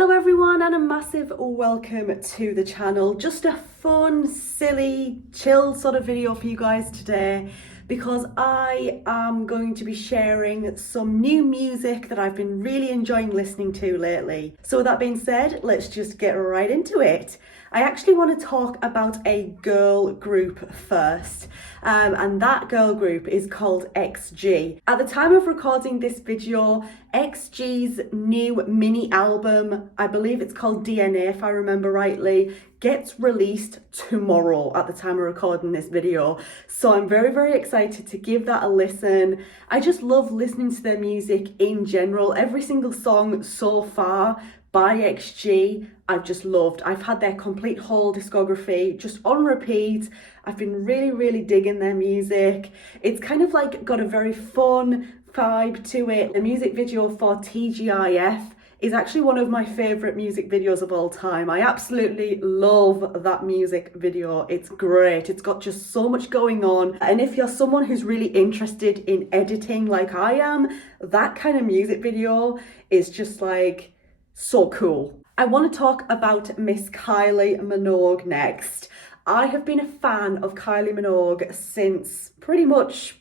Hello everyone and a massive welcome to the channel. Just a fun, silly, chill sort of video for you guys today because I am going to be sharing some new music that I've been really enjoying listening to lately. So with that being said, let's just get right into it. I actually want to talk about a girl group first, and that girl group is called XG. At the time of recording this video, XG's new mini album, I believe it's called DNA if I remember rightly, gets released tomorrow at the time of recording this video. So I'm very excited to give that a listen. I just love listening to their music in general. Every single song so far by XG I've just loved. I've had their complete whole discography just on repeat. I've been really digging their music. It's kind of like got a very fun vibe to it. The music video for TGIF is actually one of my favourite music videos of all time. I absolutely love that music video. It's great. It's got just so much going on. And if you're someone who's really interested in editing like I am, that kind of music video is just like so cool. I want to talk about Miss Kylie Minogue next. I have been a fan of Kylie Minogue since pretty much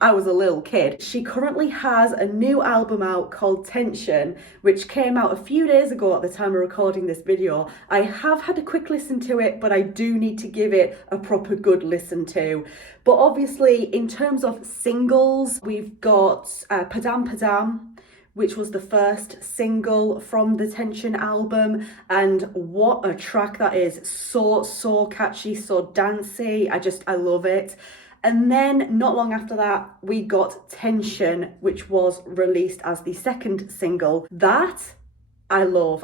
I was a little kid. She currently has a new album out called Tension, which came out a few days ago at the time of recording this video. I have had a quick listen to it, but I do need to give it a proper good listen to. But obviously, in terms of singles, we've got Padam Padam, which was the first single from the Tension album, and what a track that is. So catchy, so dancey. I love it. And then not long after that, we got Tension, which was released as the second single. That I love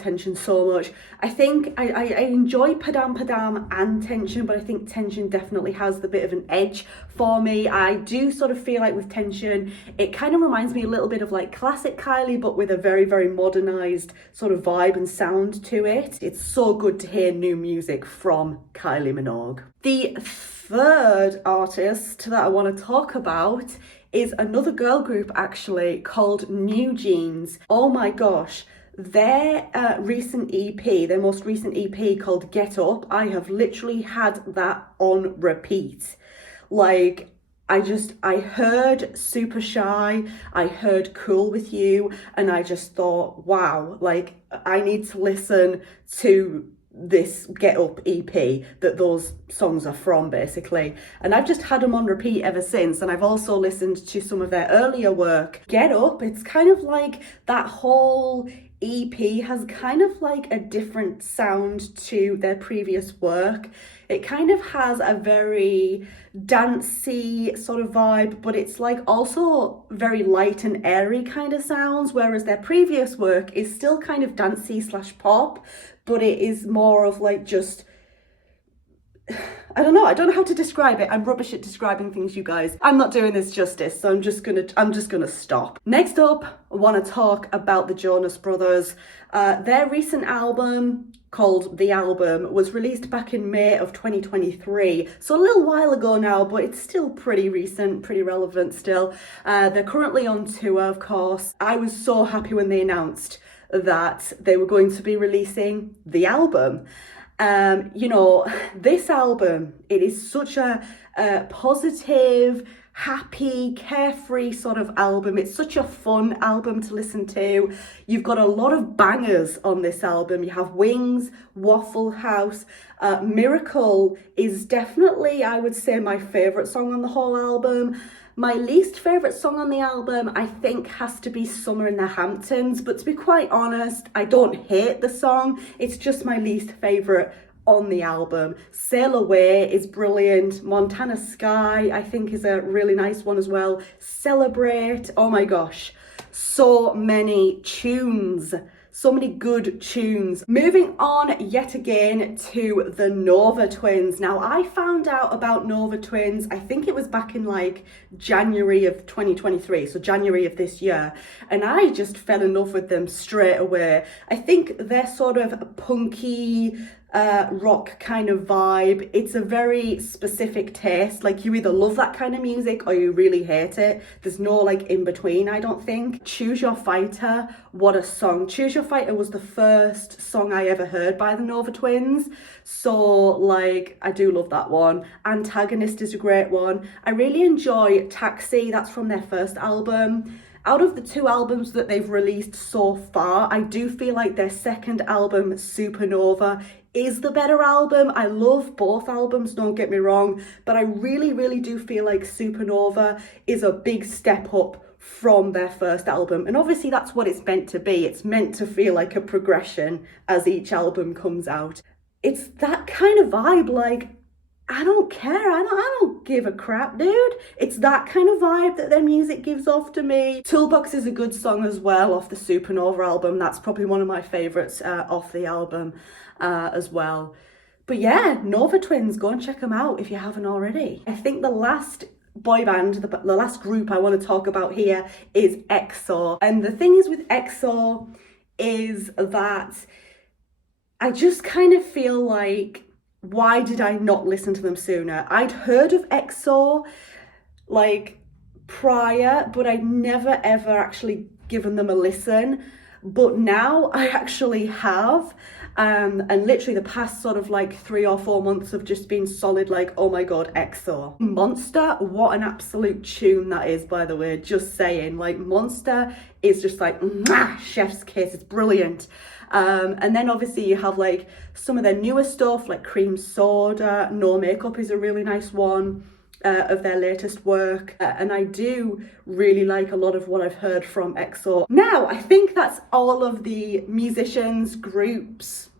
Tension so much. I think I enjoy Padam Padam and Tension, but I think Tension definitely has the bit of an edge for me. I do sort of feel like with Tension, it kind of reminds me a little bit of like classic Kylie, but with a very modernized sort of vibe and sound to it. It's so good to hear new music from Kylie Minogue. The third artist that I want to talk about is another girl group actually called New Jeans. Oh my gosh. Their most recent EP called Get Up, I have literally had that on repeat. Like, I heard Super Shy, I heard Cool With You, and I just thought, wow, like, I need to listen to this Get Up EP that those songs are from, basically. And I've just had them on repeat ever since, and I've also listened to some of their earlier work. Get Up, it's kind of like that whole EP has kind of like a different sound to their previous work. It kind of has a very dancey sort of vibe, but it's like also very light and airy kind of sounds, whereas their previous work is still kind of dancey / pop, but it is more of like just, I don't know how to describe it. I'm rubbish at describing things, you guys. I'm not doing this justice, so I'm just gonna stop. Next up, I want to talk about the Jonas Brothers. Their recent album called The Album was released back in May of 2023, so a little while ago now, but it's still pretty recent, pretty relevant still. They're currently on tour, of course. I was so happy when they announced that they were going to be releasing the album. You know, this album, it is such a positive, happy, carefree sort of album. It's such a fun album to listen to. You've got a lot of bangers on this album. You have Wings, Waffle House. Miracle is definitely, I would say, my favourite song on the whole album. My least favourite song on the album, I think, has to be Summer in the Hamptons, but to be quite honest, I don't hate the song. It's just my least favourite on the album. Sail Away is brilliant. Montana Sky, I think, is a really nice one as well. Celebrate, oh my gosh, so many tunes. So many good tunes. Moving on yet again to the Nova Twins. Now, I found out about Nova Twins, I think it was back in like January of 2023, so January of this year, and I just fell in love with them straight away. I think they're sort of punky, rock kind of vibe. It's a very specific taste. Like, you either love that kind of music or you really hate it. There's no like in between, I don't think. Choose Your Fighter, what a song. Choose Your Fighter was the first song I ever heard by the Nova Twins, so like I do love that one. Antagonist is a great one. I really enjoy Taxi, that's from their first album. Out of the 2 albums that they've released so far, I do feel like their second album, Supernova, is the better album. I love both albums, don't get me wrong, but I really do feel like Supernova is a big step up from their first album. And obviously that's what it's meant to be. It's meant to feel like a progression as each album comes out. It's that kind of vibe, like, I don't care, I don't give a crap, dude. It's that kind of vibe that their music gives off to me. Toolbox is a good song as well off the Supernova album. That's probably one of my favourites off the album as well. But yeah, Nova Twins, go and check them out if you haven't already. I think the last boy band, the last group I want to talk about here is EXO. And the thing is with EXO is that I just kind of feel like, why did I not listen to them sooner? I'd heard of EXO like prior, but I'd never ever actually given them a listen. But now I actually have, and literally the past sort of like 3 or 4 months have just been solid, like, oh my god, EXO. Monster, what an absolute tune that is, by the way, just saying. Like, Monster is just like, mwah, chef's kiss, it's brilliant. And then obviously you have like some of their newer stuff, like Cream Soda. No Makeup is a really nice one of their latest work, and I do really like a lot of what I've heard from EXO. Now, I think that's all of the musicians, groups,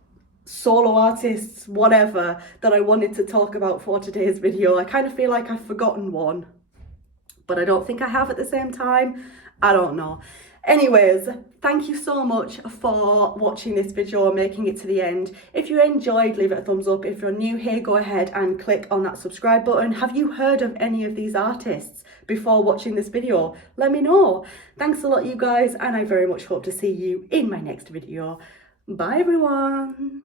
solo artists, whatever, that I wanted to talk about for today's video. I kind of feel like I've forgotten one, but I don't think I have at the same time. I don't know. Anyways, thank you so much for watching this video and making it to the end. If you enjoyed, leave it a thumbs up. If you're new here, go ahead and click on that subscribe button. Have you heard of any of these artists before watching this video? Let me know. Thanks a lot, you guys, and I very much hope to see you in my next video. Bye, everyone.